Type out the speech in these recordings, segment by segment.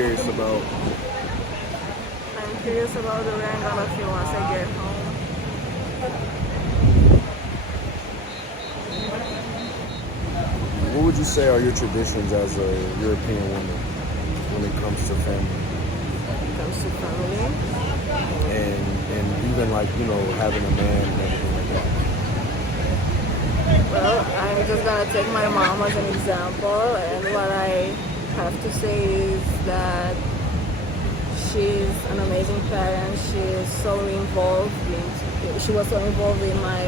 curious about? I'm curious about the way I'm gonna feel once I get home. What would you say are your traditions as a European woman when it comes to family When it comes to family. and even like having a man and everything like that? Well, I'm just gonna take my mom as an example, and what I have to say is that she's an amazing parent. She was so involved in my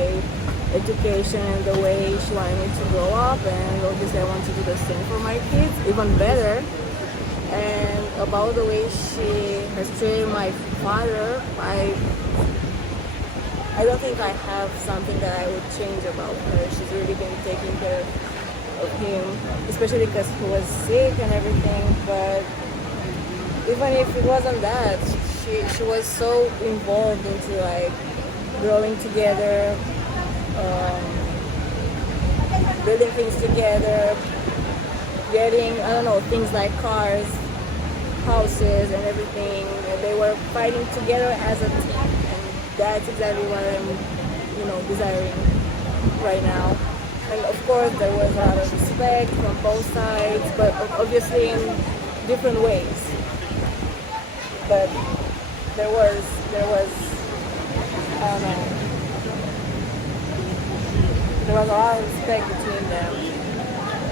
education and the way she wanted me to grow up, and obviously I want to do the same for my kids, even better. And about the way she has treated my father, I don't think I have something that I would change about her. She's really been taking care of him, especially because he was sick and everything. But even if it wasn't that, she was so involved into like growing together, um, building things together, getting, I don't know, things like cars, houses and everything. And they were fighting together as a team. And that's exactly what I'm, desiring right now. And of course there was a lot of respect from both sides, but obviously in different ways. But there was I don't know, there was a lot of respect between them.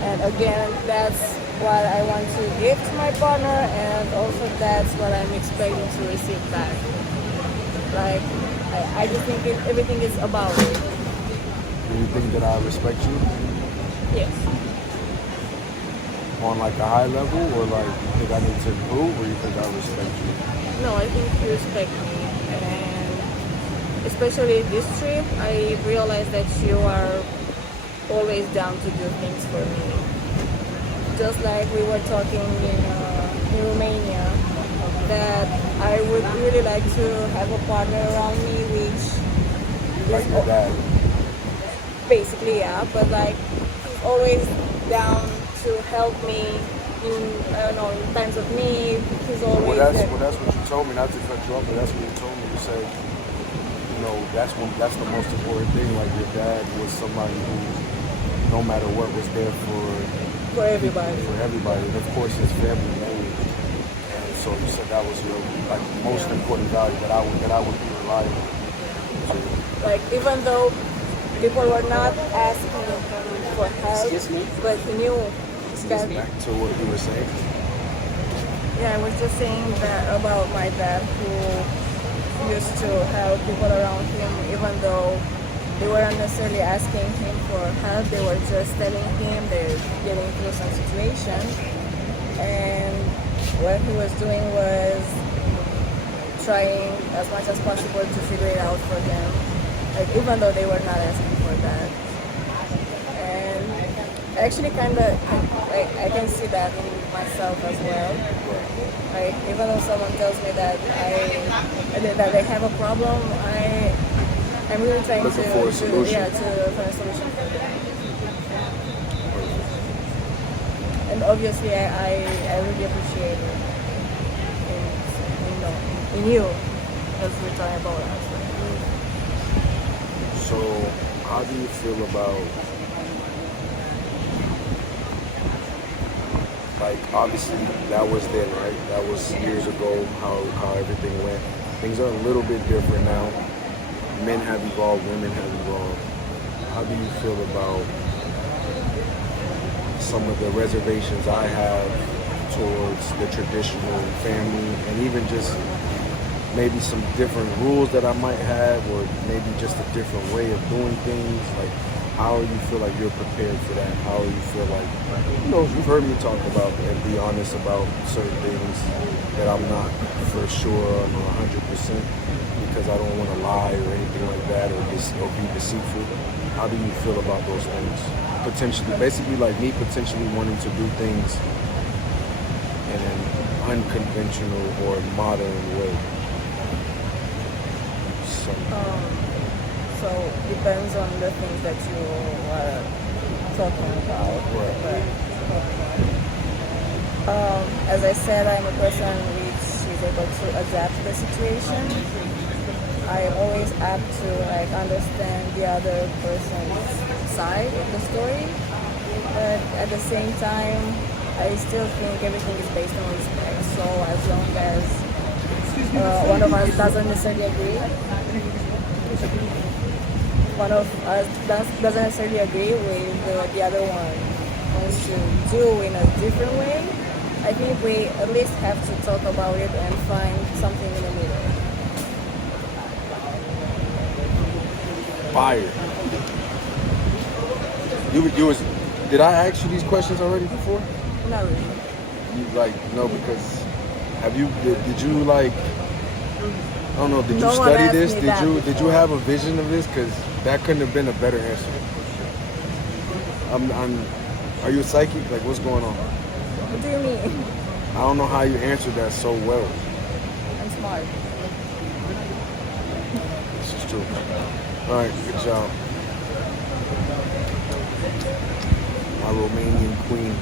And again, that's what I want to give to my partner, and also that's what I'm expecting to receive back. Like, I just think everything is about it. Do you think that I respect you Yes. on like a high level, or like you think I need to improve, or you think I respect you? No, I think you respect me. And especially this trip, I realized that you are always down to do things for me. Just like we were talking in Romania, that I would really like to have a partner around me, which Like is your dad. basically, yeah, but like he's always down to help me in, I don't know, in times of need. He's Well, always that's there. well, that's what you told me. Not to cut you off, but that's what you told me. You said, that's the most important thing. Like your dad was somebody who, no matter what, was there For everybody. for everybody, and of course his family. And so you said that was your like most Yeah. important value that I would be relying on. Like, even though people were not asking him for help, Excuse me? but he knew that. Back to what you were saying. Yeah, I was just saying that about my dad, who used to have people around him, even though they weren't necessarily asking him for help. They were just telling him they're getting through some situation, and what he was doing was trying as much as possible to figure it out for them, like even though they were not asking for that. And actually, kind of, I can see that in myself as well. Like, even though someone tells me that that they have a problem, I'm really trying Looking for a solution. to find a solution for them. And obviously, I really appreciate it in you, as we're talking about us. So, how do you feel about, like, obviously that was then, right? That was years ago, how everything went. Things are a little bit different now. Men have evolved, women have evolved. How do you feel about some of the reservations I have towards the traditional family, and even just maybe some different rules that I might have, or maybe just a different way of doing things? Like, how do you feel like you're prepared for that? How do you feel like, you've heard me talk about and be honest about certain things that I'm not for sure on 100%, because I don't want to lie or anything like that, or be deceitful. How do you feel about those things? Potentially, basically like me potentially wanting to do things in an unconventional or modern way. So depends on the things that you are talking about. Right. But, as I said, I'm a person which is able to adapt to the situation. I am always apt to like understand the other person's side of the story, but at the same time, I still think everything is based on respect. So as long as one of us doesn't necessarily agree, one of us doesn't necessarily agree with the other one wants to do in a different way, I think we at least have to talk about it and find something in the middle. Fire. You was. Did I ask you these questions already before? Not really. You like no because have you did you like I don't know, did you No one study asked this? me Did that you did you before. have a vision of this? Because that couldn't have been a better answer. Are you a psychic? Like what's going on? What do you mean? I don't know how you answered that so well. I'm smart. This is true. Alright, good job. My Romanian queen.